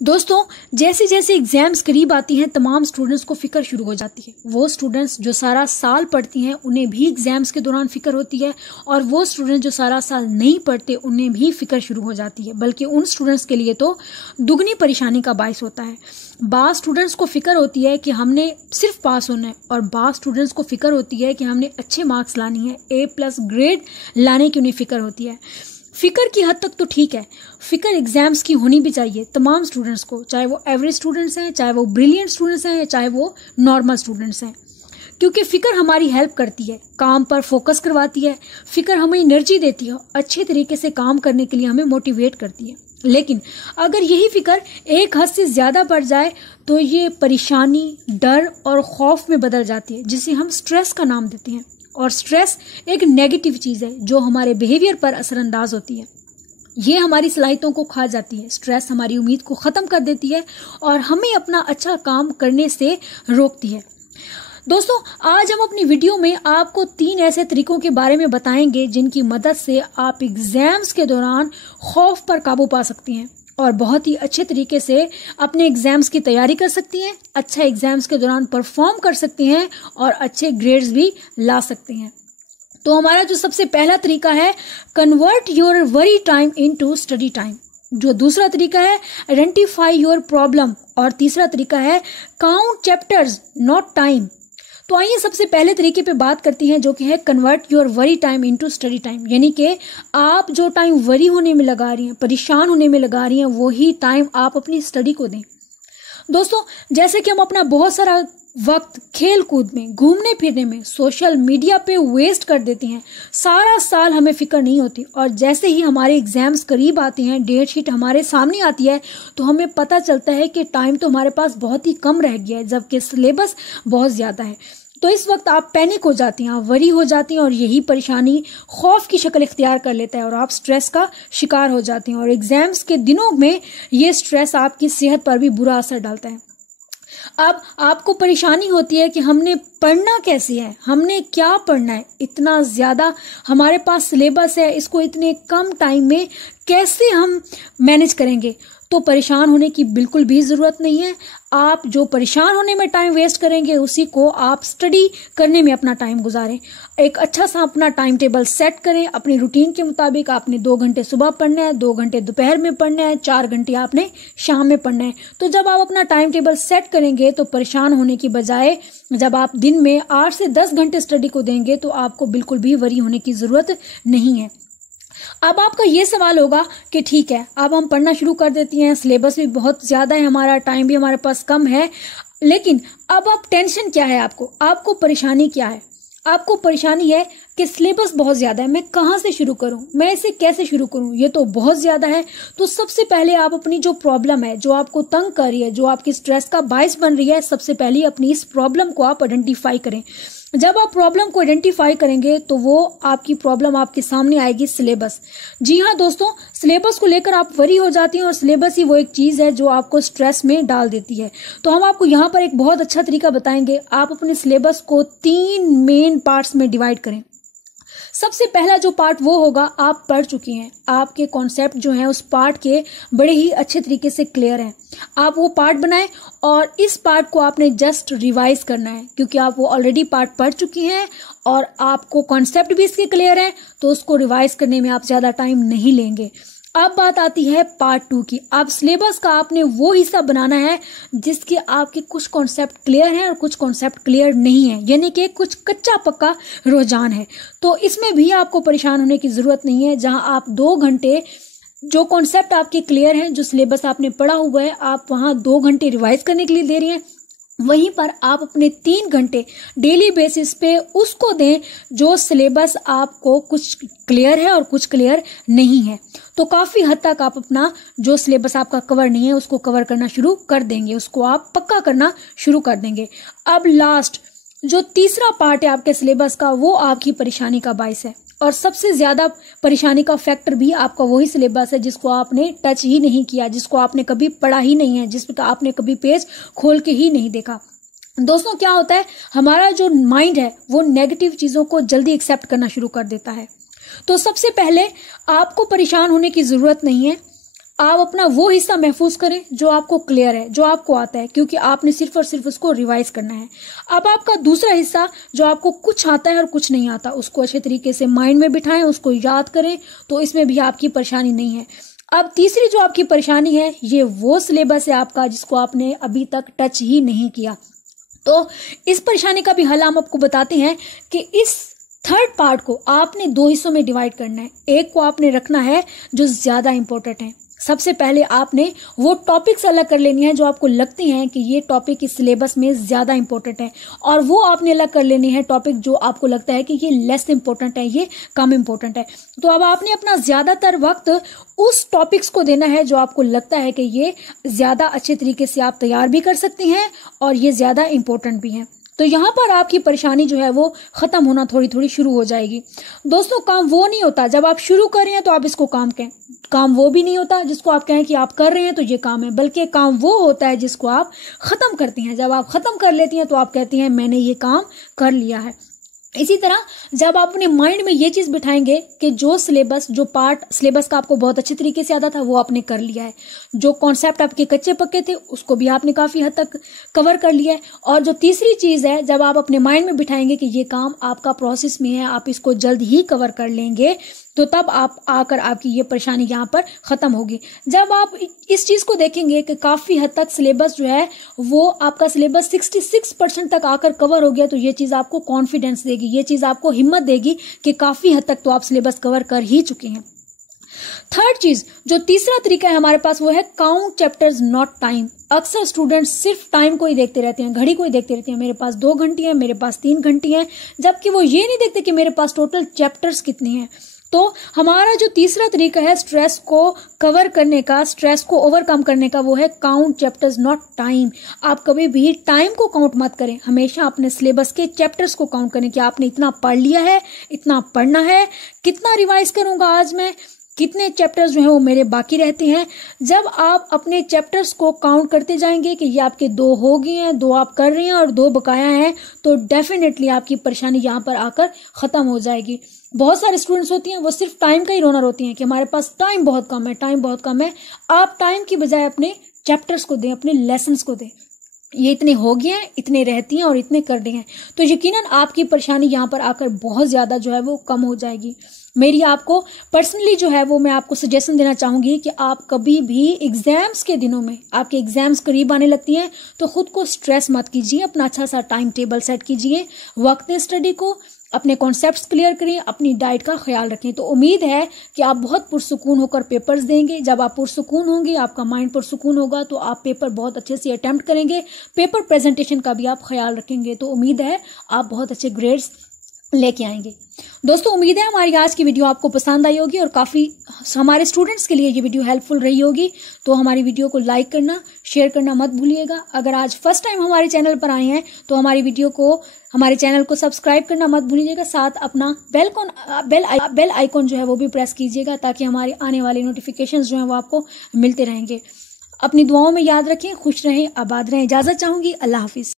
दोस्तों, जैसे जैसे एग्जाम्स करीब आती हैं तमाम स्टूडेंट्स को फिक्र शुरू हो जाती है। वो स्टूडेंट्स जो सारा साल पढ़ती हैं उन्हें भी एग्जाम्स के दौरान फिक्र होती है, और वो स्टूडेंट्स जो सारा साल नहीं पढ़ते उन्हें भी फिक्र शुरू हो जाती है। बल्कि उन स्टूडेंट्स के लिए तो दुगनी परेशानी का बायस होता है। बाज़ स्टूडेंट्स को फिक्र होती है कि हमने सिर्फ पास होना है, और बाज़ स्टूडेंट्स को फिक्र होती है कि हमने अच्छे मार्क्स लानी है, A+ ग्रेड लाने की उन्हें फिक्र होती है। फिक्र की हद तक तो ठीक है, फिक्र एग्जाम्स की होनी भी चाहिए तमाम स्टूडेंट्स को, चाहे वो एवरेज स्टूडेंट्स हैं, चाहे वो ब्रिलियंट स्टूडेंट्स हैं, चाहे वो नॉर्मल स्टूडेंट्स हैं। क्योंकि फिक्र हमारी हेल्प करती है, काम पर फोकस करवाती है, फिक्र हमें एनर्जी देती है, अच्छे तरीके से काम करने के लिए हमें मोटिवेट करती है। लेकिन अगर यही फिक्र एक हद से ज़्यादा बढ़ जाए तो ये परेशानी, डर और खौफ में बदल जाती है, जिसे हम स्ट्रेस का नाम देते हैं। और स्ट्रेस एक नेगेटिव चीज़ है जो हमारे बिहेवियर पर असरअंदाज होती है। ये हमारी सलाहियतों को खा जाती है। स्ट्रेस हमारी उम्मीद को ख़त्म कर देती है और हमें अपना अच्छा काम करने से रोकती है। दोस्तों, आज हम अपनी वीडियो में आपको 3 ऐसे तरीकों के बारे में बताएंगे जिनकी मदद से आप एग्जाम्स के दौरान खौफ पर काबू पा सकती हैं और बहुत ही अच्छे तरीके से अपने एग्जाम्स की तैयारी कर सकती हैं, अच्छा एग्जाम्स के दौरान परफॉर्म कर सकती हैं और अच्छे ग्रेड्स भी ला सकती हैं। तो हमारा जो सबसे पहला तरीका है, convert your worry time into study time. जो दूसरा तरीका है, आइडेंटिफाई योर प्रॉब्लम। और तीसरा तरीका है, काउंट चैप्टर्स नॉट टाइम। तो आइए सबसे पहले तरीके पे बात करती हैं, जो कि है convert your worry time into study time. यानी कि आप जो टाइम वरी होने में लगा रही हैं, परेशान होने में लगा रही हैं, वही टाइम आप अपनी स्टडी को दें। दोस्तों, जैसे कि हम अपना बहुत सारा वक्त खेल कूद में, घूमने फिरने में, सोशल मीडिया पे वेस्ट कर देते हैं, सारा साल हमें फिक्र नहीं होती, और जैसे ही हमारे एग्जाम्स करीब आते हैं, डेट शीट हमारे सामने आती है, तो हमें पता चलता है कि टाइम तो हमारे पास बहुत ही कम रह गया है, जबकि सिलेबस बहुत ज़्यादा है। तो इस वक्त आप पैनिक हो जाती हैं, आप वरी हो जाती हैं, और यही परेशानी खौफ की शक्ल इख्तियार कर लेता है और आप स्ट्रेस का शिकार हो जाती हैं। और एग्जाम्स के दिनों में ये स्ट्रेस आपकी सेहत पर भी बुरा असर डालता है। अब आपको परेशानी होती है कि हमने पढ़ना कैसे है, हमने क्या पढ़ना है, इतना ज़्यादा हमारे पास सिलेबस है, इसको इतने कम टाइम में कैसे हम मैनेज करेंगे। तो परेशान होने की बिल्कुल भी ज़रूरत नहीं है। आप जो परेशान होने में टाइम वेस्ट करेंगे, उसी को आप स्टडी करने में अपना टाइम गुजारें। एक अच्छा सा अपना टाइम टेबल सेट करें अपनी रूटीन के मुताबिक। आपने 2 घंटे सुबह पढ़ना है, 2 घंटे दोपहर में पढ़ना है, 4 घंटे आपने शाम में पढ़ना है। तो जब आप अपना टाइम टेबल सेट करेंगे तो परेशान होने की बजाय जब आप दिन में 8 से 10 घंटे स्टडी को देंगे तो आपको बिल्कुल भी वरी होने की ज़रूरत नहीं है। अब आपका ये सवाल होगा कि ठीक है, अब हम पढ़ना शुरू कर देती हैं, सिलेबस भी बहुत ज़्यादा है, हमारा टाइम भी हमारे पास कम है, लेकिन अब टेंशन क्या है, आपको परेशानी क्या है? आपको परेशानी है कि सिलेबस बहुत ज़्यादा है, मैं कहाँ से शुरू करूँ, मैं इसे कैसे शुरू करूँ, ये तो बहुत ज़्यादा है। तो सबसे पहले आप अपनी जो प्रॉब्लम है, जो आपको तंग कर रही है, जो आपकी स्ट्रेस का बायस बन रही है, सबसे पहले अपनी इस प्रॉब्लम को आप आइडेंटिफाई करें। जब आप प्रॉब्लम को आइडेंटिफाई करेंगे तो वो आपकी प्रॉब्लम आपके सामने आएगी, सिलेबस। जी हाँ दोस्तों, सिलेबस को लेकर आप वरी हो जाती हैं, और सिलेबस ही वो एक चीज़ है जो आपको स्ट्रेस में डाल देती है। तो हम आपको यहाँ पर एक बहुत अच्छा तरीका बताएंगे। आप अपने सिलेबस को 3 मेन पार्ट्स में डिवाइड करें। सबसे पहला जो पार्ट वो होगा, आप पढ़ चुकी हैं, आपके कॉन्सेप्ट जो हैं उस पार्ट के बड़े ही अच्छे तरीके से क्लियर हैं, आप वो पार्ट बनाएं, और इस पार्ट को आपने जस्ट रिवाइज करना है, क्योंकि आप वो ऑलरेडी पार्ट पढ़ चुकी हैं और आपको कॉन्सेप्ट भी इसके क्लियर हैं, तो उसको रिवाइज करने में आप ज़्यादा टाइम नहीं लेंगे। अब बात आती है पार्ट 2 की। अब सिलेबस का आपने वो हिस्सा बनाना है जिसके आपके कुछ कॉन्सेप्ट क्लियर हैं और कुछ कॉन्सेप्ट क्लियर नहीं है, यानी कि कुछ कच्चा पक्का रुझान है। तो इसमें भी आपको परेशान होने की ज़रूरत नहीं है। जहां आप 2 घंटे जो कॉन्सेप्ट आपके क्लियर हैं, जो सिलेबस आपने पढ़ा हुआ है, आप वहाँ 2 घंटे रिवाइज करने के लिए दे रही हैं, वहीं पर आप अपने 3 घंटे डेली बेसिस पे उसको दें जो सिलेबस आपको कुछ क्लियर है और कुछ क्लियर नहीं है। तो काफ़ी हद तक आप अपना जो सिलेबस आपका कवर नहीं है उसको कवर करना शुरू कर देंगे, उसको आप पक्का करना शुरू कर देंगे। अब लास्ट जो तीसरा पार्ट है आपके सिलेबस का, वो आपकी परेशानी का बायस है, और सबसे ज़्यादा परेशानी का फैक्टर भी आपका वही सिलेबस है जिसको आपने टच ही नहीं किया, जिसको आपने कभी पढ़ा ही नहीं है, जिस पर आपने कभी पेज खोल के ही नहीं देखा। दोस्तों, क्या होता है, हमारा जो माइंड है वो नेगेटिव चीज़ों को जल्दी एक्सेप्ट करना शुरू कर देता है। तो सबसे पहले आपको परेशान होने की ज़रूरत नहीं है। आप अपना वो हिस्सा महफूज करें जो आपको क्लियर है, जो आपको आता है, क्योंकि आपने सिर्फ और सिर्फ उसको रिवाइज करना है। अब आपका दूसरा हिस्सा जो आपको कुछ आता है और कुछ नहीं आता, उसको अच्छे तरीके से माइंड में बिठाएं, उसको याद करें, तो इसमें भी आपकी परेशानी नहीं है। अब तीसरी जो आपकी परेशानी है, ये वो सिलेबस है आपका जिसको आपने अभी तक टच ही नहीं किया। तो इस परेशानी का भी हल हम आपको बताते हैं कि इस थर्ड पार्ट को आपने 2 हिस्सों में डिवाइड करना है। एक को आपने रखना है जो ज्यादा इंपॉर्टेंट है। सबसे पहले आपने वो टॉपिक्स अलग कर लेनी है जो आपको लगती हैं कि ये टॉपिक इस सिलेबस में ज्यादा इंपॉर्टेंट है, और वो आपने अलग कर लेनी है टॉपिक जो आपको लगता है कि ये लेस इंपॉर्टेंट है, ये कम इंपॉर्टेंट है। तो अब आपने अपना ज्यादातर वक्त उस टॉपिक्स को देना है जो आपको लगता है कि ये ज्यादा अच्छे तरीके से आप तैयार भी कर सकती हैं और ये ज्यादा इंपॉर्टेंट भी है। तो यहाँ पर आपकी परेशानी जो है वो खत्म होना थोड़ी थोड़ी शुरू हो जाएगी। दोस्तों, काम वो नहीं होता जब आप शुरू कर रहे हैं तो आप इसको काम कहें, काम वो भी नहीं होता जिसको आप कहें कि आप कर रहे हैं तो ये काम है, बल्कि काम वो होता है जिसको आप खत्म करती हैं। जब आप खत्म कर लेती हैं तो आप कहती हैं मैंने ये काम कर लिया है। इसी तरह जब आप अपने माइंड में ये चीज बिठाएंगे कि जो सिलेबस, जो पार्ट सिलेबस का आपको बहुत अच्छे तरीके से आता था वो आपने कर लिया है, जो कॉन्सेप्ट आपके कच्चे पक्के थे उसको भी आपने काफी हद तक कवर कर लिया है, और जो तीसरी चीज है जब आप अपने माइंड में बिठाएंगे कि ये काम आपका प्रोसेस में है, आप इसको जल्द ही कवर कर लेंगे, तो तब आप आकर आपकी ये परेशानी यहाँ पर खत्म होगी। जब आप इस चीज को देखेंगे कि काफी हद तक सिलेबस जो है वो आपका सिलेबस 66% तक आकर कवर हो गया, तो ये चीज आपको कॉन्फिडेंस देगी, ये चीज आपको हिम्मत देगी कि काफी हद तक तो आप सिलेबस कवर कर ही चुके हैं। थर्ड चीज, जो तीसरा तरीका है हमारे पास, वो है काउंट चैप्टर्स नॉट टाइम। अक्सर स्टूडेंट्स सिर्फ टाइम को ही देखते रहते हैं, घड़ी को ही देखते रहते हैं, मेरे पास 2 घंटे हैं, मेरे पास 3 घंटे हैं, जबकि वो ये नहीं देखते कि मेरे पास टोटल चैप्टर्स कितने हैं। तो हमारा जो तीसरा तरीका है स्ट्रेस को कवर करने का, स्ट्रेस को ओवरकम करने का, वो है काउंट चैप्टर्स नॉट टाइम। आप कभी भी टाइम को काउंट मत करें, हमेशा अपने सिलेबस के चैप्टर्स को काउंट करें कि आपने इतना पढ़ लिया है, इतना पढ़ना है, कितना रिवाइज करूंगा आज मैं, कितने चैप्टर्स जो हैं वो मेरे बाकी रहते हैं। जब आप अपने चैप्टर्स को काउंट करते जाएंगे कि ये आपके 2 हो गए हैं, 2 आप कर रहे हैं और 2 बकाया हैं, तो डेफिनेटली आपकी परेशानी यहाँ पर आकर खत्म हो जाएगी। बहुत सारे स्टूडेंट्स होती हैं वो सिर्फ टाइम का ही रोना रोती हैं कि हमारे पास टाइम बहुत कम है, टाइम बहुत कम है। आप टाइम की बजाय अपने चैप्टर्स को दें, अपने लेसन्स को दें, ये इतने हो गए हैं, इतने रहती हैं और इतने कर रहे हैं, तो यकीनन आपकी परेशानी यहाँ पर आकर बहुत ज्यादा जो है वो कम हो जाएगी। मेरी आपको पर्सनली जो है वो मैं आपको सजेशन देना चाहूंगी कि आप कभी भी एग्जाम्स के दिनों में, आपके एग्जाम्स करीब आने लगती हैं, तो खुद को स्ट्रेस मत कीजिए, अपना अच्छा सा टाइम टेबल सेट कीजिए, वक्त दें स्टडी को, अपने कॉन्सेप्ट्स क्लियर करें, अपनी डाइट का ख्याल रखें। तो उम्मीद है कि आप बहुत पुरसुकून होकर पेपर्स देंगे। जब आप पुरसुकून होंगे, आपका माइंड पुरसुकून होगा, तो आप पेपर बहुत अच्छे से अटेम्प्ट करेंगे, पेपर प्रेजेंटेशन का भी आप ख्याल रखेंगे, तो उम्मीद है आप बहुत अच्छे ग्रेड्स लेके आएंगे। दोस्तों, उम्मीद है हमारी आज की वीडियो आपको पसंद आई होगी और काफी हमारे स्टूडेंट्स के लिए ये वीडियो हेल्पफुल रही होगी। तो हमारी वीडियो को लाइक करना, शेयर करना मत भूलिएगा। अगर आज फर्स्ट टाइम हमारे चैनल पर आए हैं तो हमारे चैनल को सब्सक्राइब करना मत भूलिएगा, साथ अपना बेल आइकॉन जो है वो भी प्रेस कीजिएगा, ताकि हमारे आने वाले नोटिफिकेशंस जो हैं वो आपको मिलते रहेंगे। अपनी दुआओं में याद रखें, खुश रहें, आबाद रहें। इजाजत चाहूंगी। अल्लाह हाफिज।